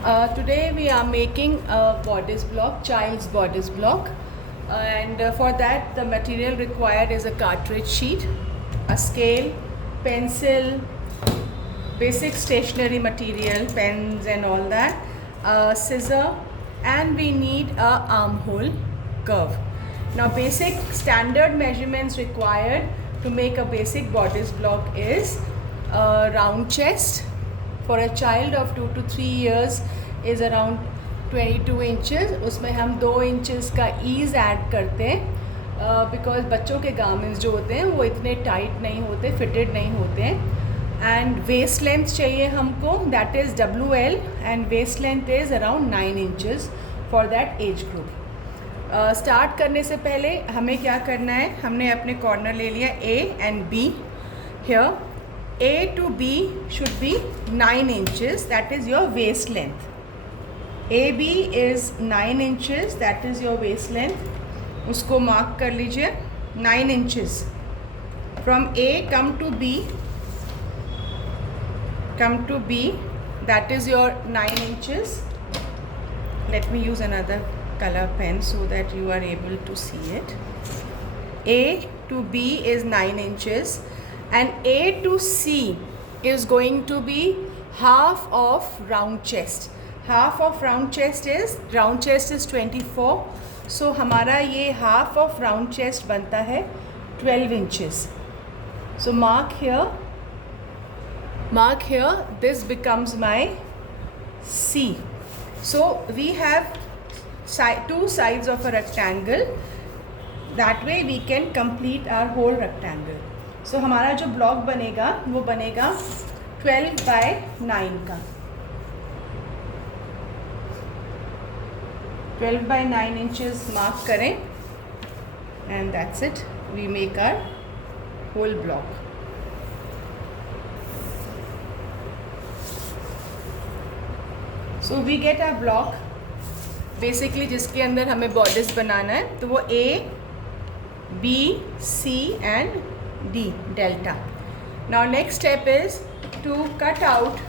Today we are making a bodice block, child's bodice block, and for that the material required is a cartridge sheet, a scale, pencil, basic stationery material, pens and all that, a scissor, and we need a armhole curve. Now basic standard measurements required to make a basic bodice block is a round chest. For a child of 2 to 3 years is around 22 inches. उसमें हम 2 inches का ease add करते हैं because बच्चों के garments जो होते हैं वो इतने टाइट नहीं होते, फिटेड नहीं होते हैं. एंड वेस्ट लेंथ चाहिए हमको, that is WL, and waist length is around 9 inches for that age group. Start करने से पहले हमें क्या करना है, हमने अपने कॉर्नर ले लिया A and B. Here A to B should be 9 inches, that is your waist length. AB is 9 inches, that is your waist length. उसको मार्क कर लीजिए 9 inches. From A come to B, that is your 9 inches. Let me use another color pen so that you are able to see it. A to B is 9 inches. And A to C is going to be half of round chest. Half of round chest is 24. So हमारा ये half of round chest बनता है 12 inches. So mark here. This becomes my C. So we have two sides of a rectangle. That way we can complete our whole rectangle. So हमारा जो block बनेगा वो बनेगा 12 by 9 का. 12 by 9 inches mark करें and that's it. We make our whole block. So we get our block basically जिसके अंदर हमें बॉर्डर्स बनाना है, तो वो A, B, C and D, delta. Now next step is to cut out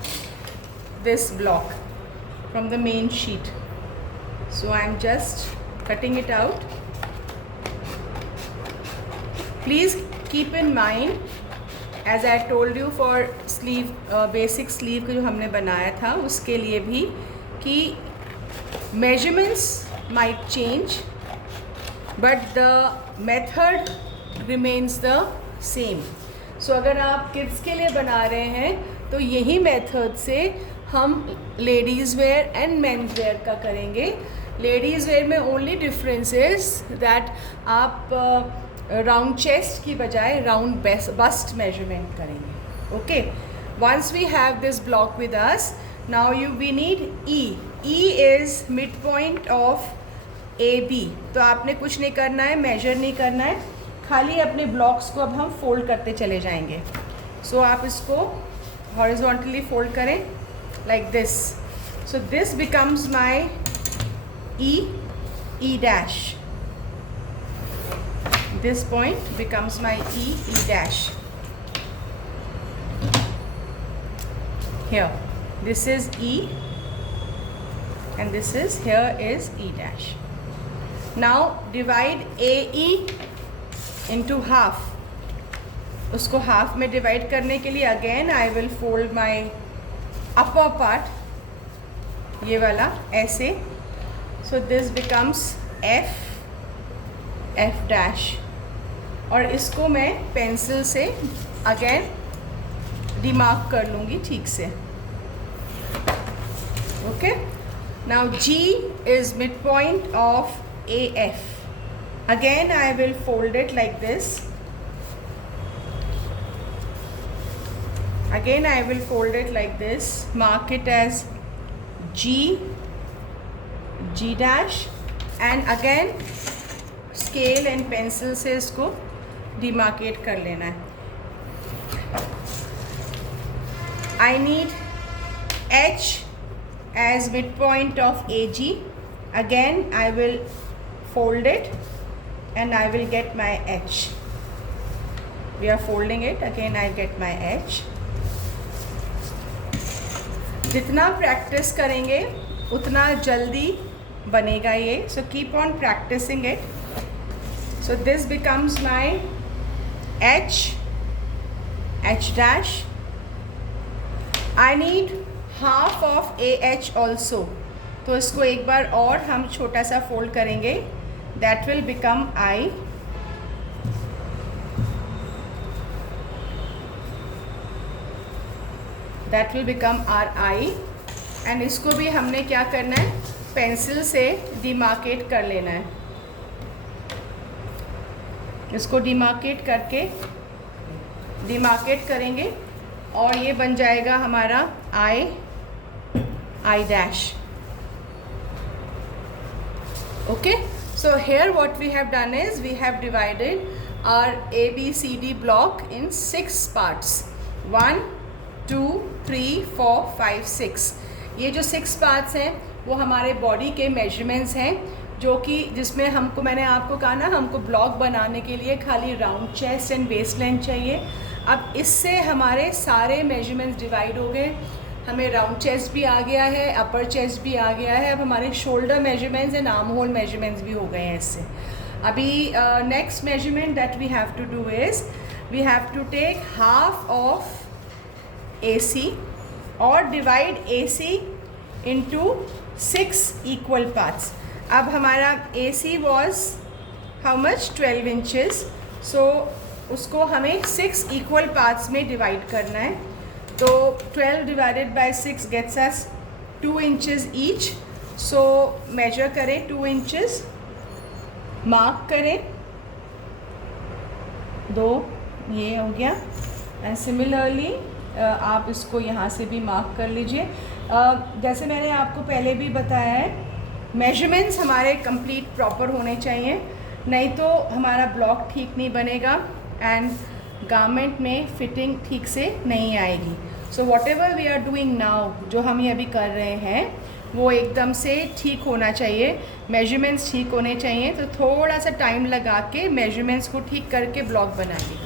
this block from the main sheet. So I am just cutting it out. Please keep in mind, as I told you for sleeve, basic sleeve जो हमने बनाया था उसके लिए भी, कि measurements might change but the method remains the same. So अगर आप किड्स के लिए बना रहे हैं तो यही मेथड से हम ladies wear and men's wear का करेंगे. लेडीज़ वेयर में ओनली डिफरेंस इज दैट आप राउंड चेस्ट की बजाय राउंड बस्ट मेजरमेंट करेंगे. Okay, once we have this block with us, now we need E. E is mid point of AB. तो आपने कुछ नहीं करना है, मेजर नहीं करना है, खाली अपने ब्लॉक्स को अब हम फोल्ड करते चले जाएंगे. सो आप इसको हॉरिजॉन्टली फोल्ड करें like this. So this becomes my E dash. This point becomes my E dash. Here this is E and this is E dash. Now divide AE into half. उसको half में divide करने के लिए again I will fold my upper part, ये वाला ऐसे. सो this becomes F dash. और इसको मैं पेंसिल से अगेन डिमार्क कर लूँगी ठीक से. Okay, now G is mid point of AF. Again I will fold it like this. Again I will fold it like this. Mark it as G dash, and again scale and pencil से इसको demarcate कर लेना है. I need H as midpoint of AG. Again I will fold it and I will get my H. We are folding it, again I get my H. जितना practice करेंगे उतना जल्दी बनेगा ये. So keep on practicing it. So this becomes my H dash. I need half of AH also. तो इसको एक बार और हम छोटा सा फोल्ड करेंगे. That will become I. That will become RI. And इसको भी हमने क्या करना है, पेंसिल से डिमार्केट कर लेना है. इसको डिमार्केट करेंगे और ये बन जाएगा हमारा I dash. Okay, so here what we have done is we have divided our ABCD block in 6 parts. 1 2 3 4 5 6. ये जो 6 पार्ट्स हैं वो हमारे बॉडी के मेजरमेंट्स हैं, जो कि जिसमें हमको, मैंने आपको कहा ना, हमको ब्लॉक बनाने के लिए खाली round chest and waist length चाहिए. अब इससे हमारे सारे मेजरमेंट्स डिवाइड हो गए. हमें राउंड चेस्ट भी आ गया है, अपर चेस्ट भी आ गया है. अब हमारे shoulder measurements and arm hole measurements भी हो गए हैं इससे. अभी next measurement that we have to do is we have to take half of AC और divide AC into 6 equal parts. अब हमारा AC was how much? 12 inches. So उसको हमें 6 equal parts में डिवाइड करना है. तो 12 divided by 6 gets us 2 inches each. So measure करें 2 inches, मार्क करें 2, ये हो गया. एंड सिमिलरली आप इसको यहाँ से भी मार्क कर लीजिए. जैसे मैंने आपको पहले भी बताया है, मेजरमेंट्स हमारे कंप्लीट प्रॉपर होने चाहिए, नहीं तो हमारा ब्लॉक ठीक नहीं बनेगा एंड गारमेंट में फिटिंग ठीक से नहीं आएगी. So whatever we are doing now, जो हम ये अभी कर रहे हैं वो एकदम से ठीक होना चाहिए, मेजरमेंट्स ठीक होने चाहिए. तो थोड़ा सा टाइम लगा के मेजरमेंट्स को ठीक करके ब्लॉक बनाइए.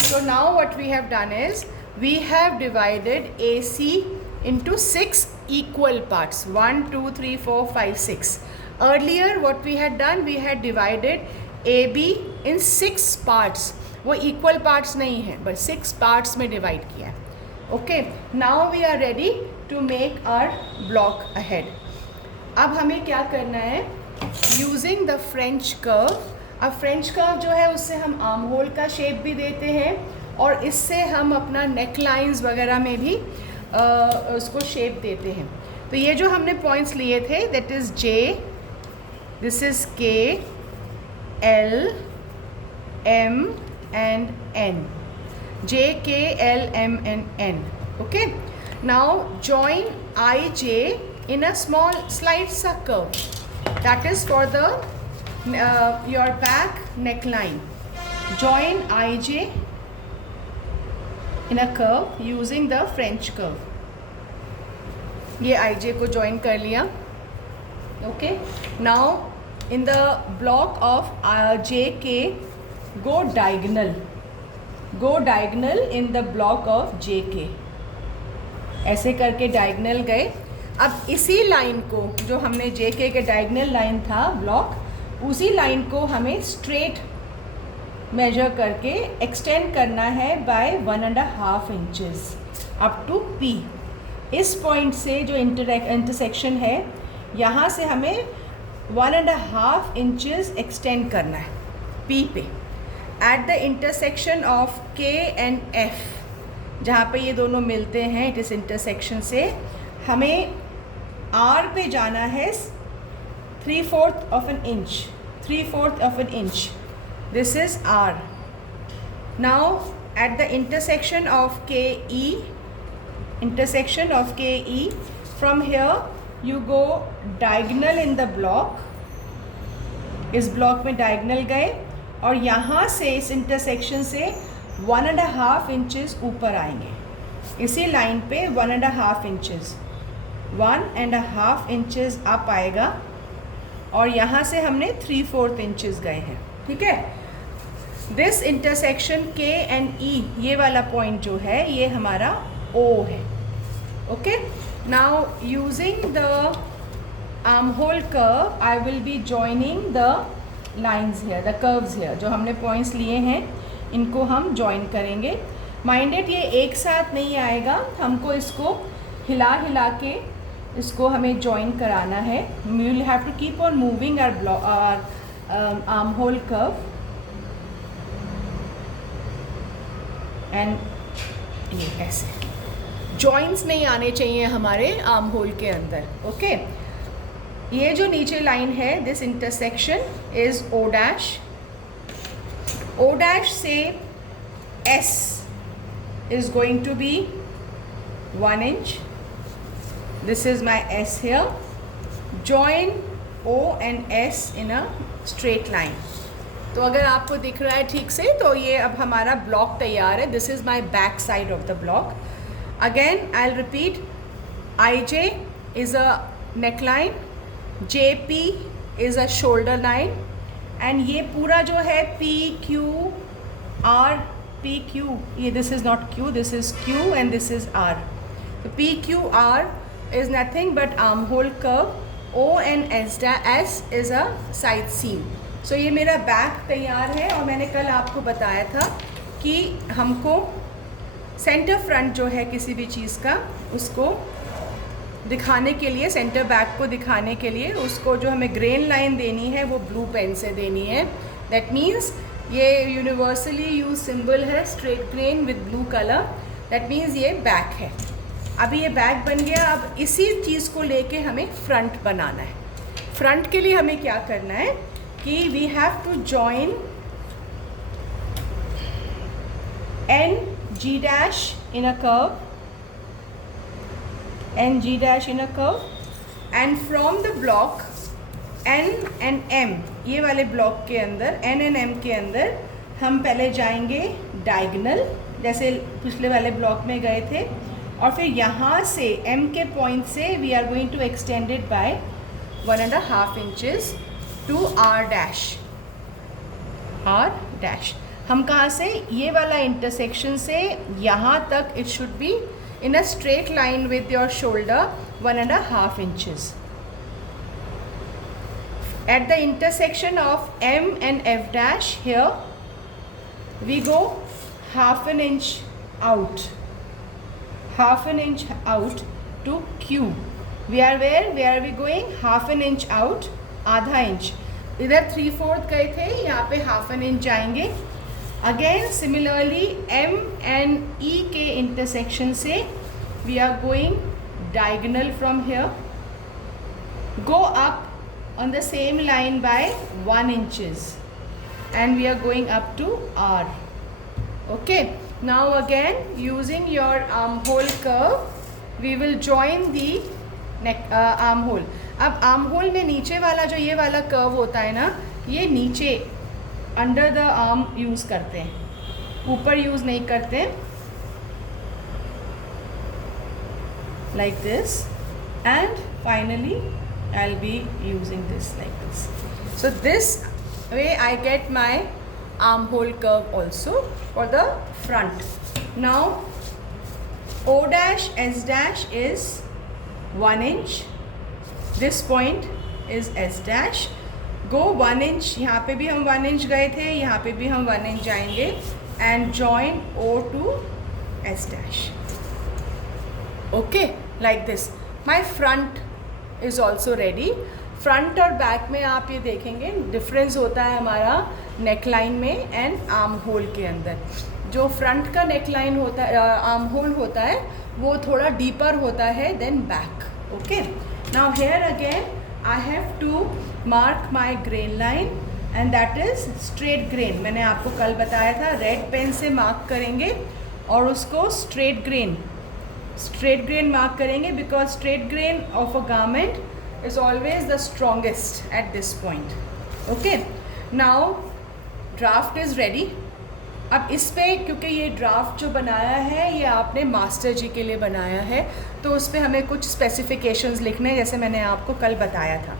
So now what we have done is we have divided AC into 6 equal parts. 1 2 3 4 5 6. Earlier what we had done, we had divided AB in 6 parts. वो equal parts नहीं है, बस 6 parts में divide किया है. Okay, now we are ready to make our block ahead. अब हमें क्या करना है, using the French curve. अब फ्रेंच कर्व जो है उससे हम आर्म होल का शेप भी देते हैं और इससे हम अपना नेक लाइन्स वगैरह में भी उसको शेप देते हैं. तो ये जो हमने पॉइंट्स लिए थे, that is J, this is K, L, M and N. J, K, L, M and N. Okay. Now join IJ in a small slight curve. That is for the your back neckline. Join IJ in a curve using the French curve. ये IJ को join कर लिया. Okay. Now in the block of JK, go diagonal. Go diagonal in the block of JK. ऐसे करके diagonal गए. अब इसी line को, जो हमने JK के diagonal लाइन था ब्लॉक, उसी लाइन को हमें स्ट्रेट मेजर करके एक्सटेंड करना है by 1.5 inches up to P. इस पॉइंट से जो इंटरसेक्शन है, यहाँ से हमें 1.5 इंचेस एक्सटेंड करना है P पे. At the intersection of K and F, जहाँ पे ये दोनों मिलते हैं, इस इंटरसेक्शन से हमें R पे जाना है 3/4 of an inch. 3/4 of an inch. This is R. Now at the intersection of KE, from here you go diagonal in the block. इस ब्लॉक में diagonal गए और यहाँ से इस intersection से 1.5 इंचेस ऊपर आएंगे. इसी लाइन पे 1.5 इंचेस, 1.5 इंचेस अप आएगा और यहाँ से हमने 3/4 इंचेस गए हैं. ठीक है. This intersection K and E, ये वाला पॉइंट जो है ये हमारा O है. Okay, now using the armhole curve I will be joining the lines here, the curves here. जो हमने points लिए हैं इनको हम join करेंगे. Minded ये एक साथ नहीं आएगा, हमको इसको हिला हिला के इसको हमें join कराना है. We will have to keep on moving our armhole curve and ये ऐसे जॉइंट्स नहीं आने चाहिए हमारे आर्म होल के अंदर. ओके, ये जो नीचे लाइन है, this intersection is O dash. O dash से S is going to be 1 inch. This is my S here. Join O and S in a straight line. तो अगर आपको दिख रहा है ठीक से तो ये अब हमारा ब्लॉक तैयार है. This is my back side of the block. Again I'll repeat, IJ is a neckline, JP is a shoulder line, and ये पूरा जो है PQR, PQ, ये this is not Q, this is Q and this is R. So PQR is nothing but armhole curve. O and S is a side seam. So ये मेरा back तैयार है. और मैंने कल आपको बताया था कि हमको सेंटर फ्रंट जो है किसी भी चीज़ का, उसको दिखाने के लिए, सेंटर बैक को दिखाने के लिए उसको जो हमें ग्रेन लाइन देनी है वो ब्लू पेन से देनी है. दैट मीन्स ये यूनिवर्सली यूज सिंबल है straight grain with blue colour. That means ये बैक है. अभी ये बैक बन गया. अब इसी चीज़ को लेके हमें फ्रंट बनाना है. फ्रंट के लिए हमें क्या करना है कि we have to join an G dash in a curve, and G dash in a curve, and from the block N and M, ये वाले ब्लॉक के अंदर N and M के अंदर हम पहले जाएंगे डायगनल, जैसे पिछले वाले ब्लॉक में गए थे. और फिर यहाँ से M के पॉइंट से we are going to extend it by 1.5 inches to R dash. R dash हम कहाँ से, ये वाला इंटरसेक्शन से यहाँ तक it should be in a straight line with your shoulder 1.5 inches. At the intersection of M and F dash here we go half an inch out to Q. We are where? Where are we going? half an inch out, आधा inch. इधर 3/4 गए थे, यहाँ पे half an inch जाएंगे. Again similarly M and E के intersection से we are going diagonal from here, go up on the same line by 1 inches and we are going up to R. Okay, now again using your armhole curve we will join the neck armhole. अब armhole में नीचे वाला जो ये वाला curve होता है ना, ये नीचे अंडर द आर्म यूज़ करते हैं, ऊपर यूज़ नहीं करते. Like this and finally I will be using this like this. So this way I get my arm hole curve also for the front. Now O dash S dash is 1 inch. This point is S dash. Go 1 inch, यहाँ पे भी हम 1 inch गए थे, यहाँ पे भी हम 1 inch जाएंगे. And join O to S dash. Okay, like this. My front is also ready. Front और बैक में आप ये देखेंगे डिफरेंस होता है हमारा नेक लाइन में एंड आर्म होल के अंदर. जो फ्रंट का नेक लाइन होता है, आर्म होल होता है, वो थोड़ा डीपर होता है then back. Okay, now here again I have to mark my grain line and that is straight grain. मैंने आपको कल बताया था रेड पेन से मार्क करेंगे और उसको स्ट्रेट ग्रेन मार्क करेंगे because straight grain of a garment is always the strongest at this point. Okay, now draft is ready. अब इस पर क्योंकि ये ड्राफ्ट जो बनाया है ये आपने मास्टर जी के लिए बनाया है, तो उस पर हमें कुछ स्पेसिफिकेशंस लिखने, जैसे मैंने आपको कल बताया था.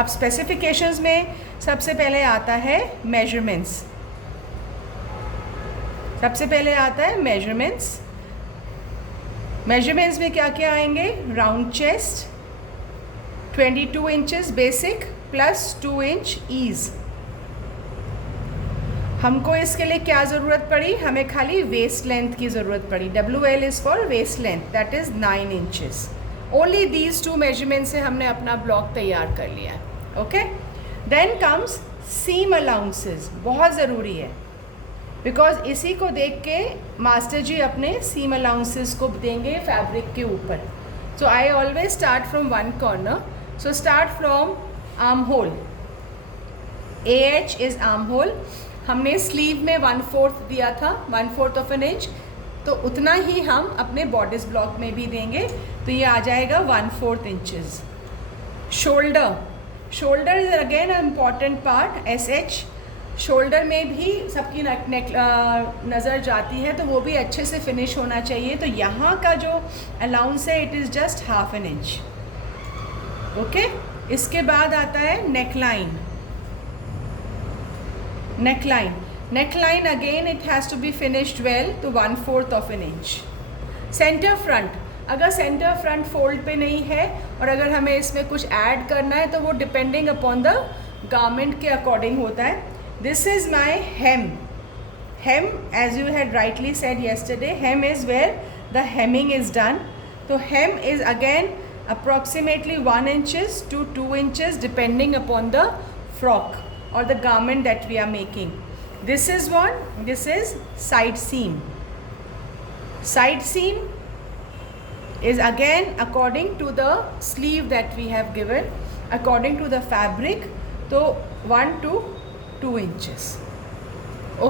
अब स्पेसिफिकेशंस में सबसे पहले आता है मेजरमेंट्स. मेजरमेंट्स में क्या क्या आएंगे? Round chest 22 inches basic plus 2 inch ease. हमको इसके लिए क्या ज़रूरत पड़ी? हमें खाली वेस्ट लेंथ की ज़रूरत पड़ी। WL is for waist length, that is 9 inches. Only these 2 measurement से हमने अपना ब्लॉक तैयार कर लिया है। Okay, then comes seam allowances, बहुत ज़रूरी है बिकॉज इसी को देख के मास्टर जी अपने सीम अलाउंसेस को देंगे फैब्रिक के ऊपर। So I always start from one corner, so start from arm hole. AH is arm hole. हमने स्लीव में 1/4 दिया था, 1/4 ऑफ एन इंच, तो उतना ही हम अपने बॉडिस ब्लॉक में भी देंगे, तो ये आ जाएगा 1/4 inches. Shoulder is again important part. SH shoulder में भी सबकी नेक नज़र जाती है, तो वो भी अच्छे से फिनिश होना चाहिए। तो यहाँ का जो अलाउंस है it is just 1/2 inch. Okay, इसके बाद आता है neckline. Neckline again it has to be finished well, तो 1/4 of an inch. Center front, अगर सेंटर फ्रंट फोल्ड पे नहीं है और अगर हमें इसमें कुछ ऐड करना है तो वो डिपेंडिंग अपॉन द गारमेंट के अकॉर्डिंग होता है। This is my hem. As you had rightly said yesterday, hem is where the hemming is done. तो hem is again approximately 1 inches to 2 inches depending upon the frock or the garment that we are making. This is what? This is side seam. Side seam is again according to the sleeve that we have given, according to the fabric, so 1 to 2 inches.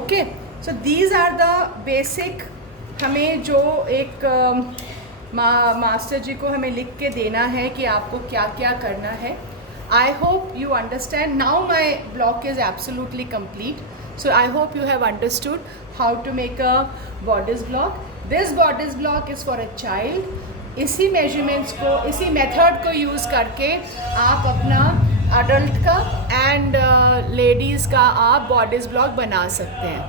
Okay, so these are the basic, हमें जो एक master जी को हमें लिख के देना है कि आपको क्या क्या करना है। I hope you understand. Now my block is absolutely complete, so I hope you have understood how to make a bodice block. This bodice block is for a child. इसी मेजरमेंट्स को, इसी मेथड को use करके आप अपना adult का and ladies का आप बॉडिस ब्लॉक बना सकते हैं.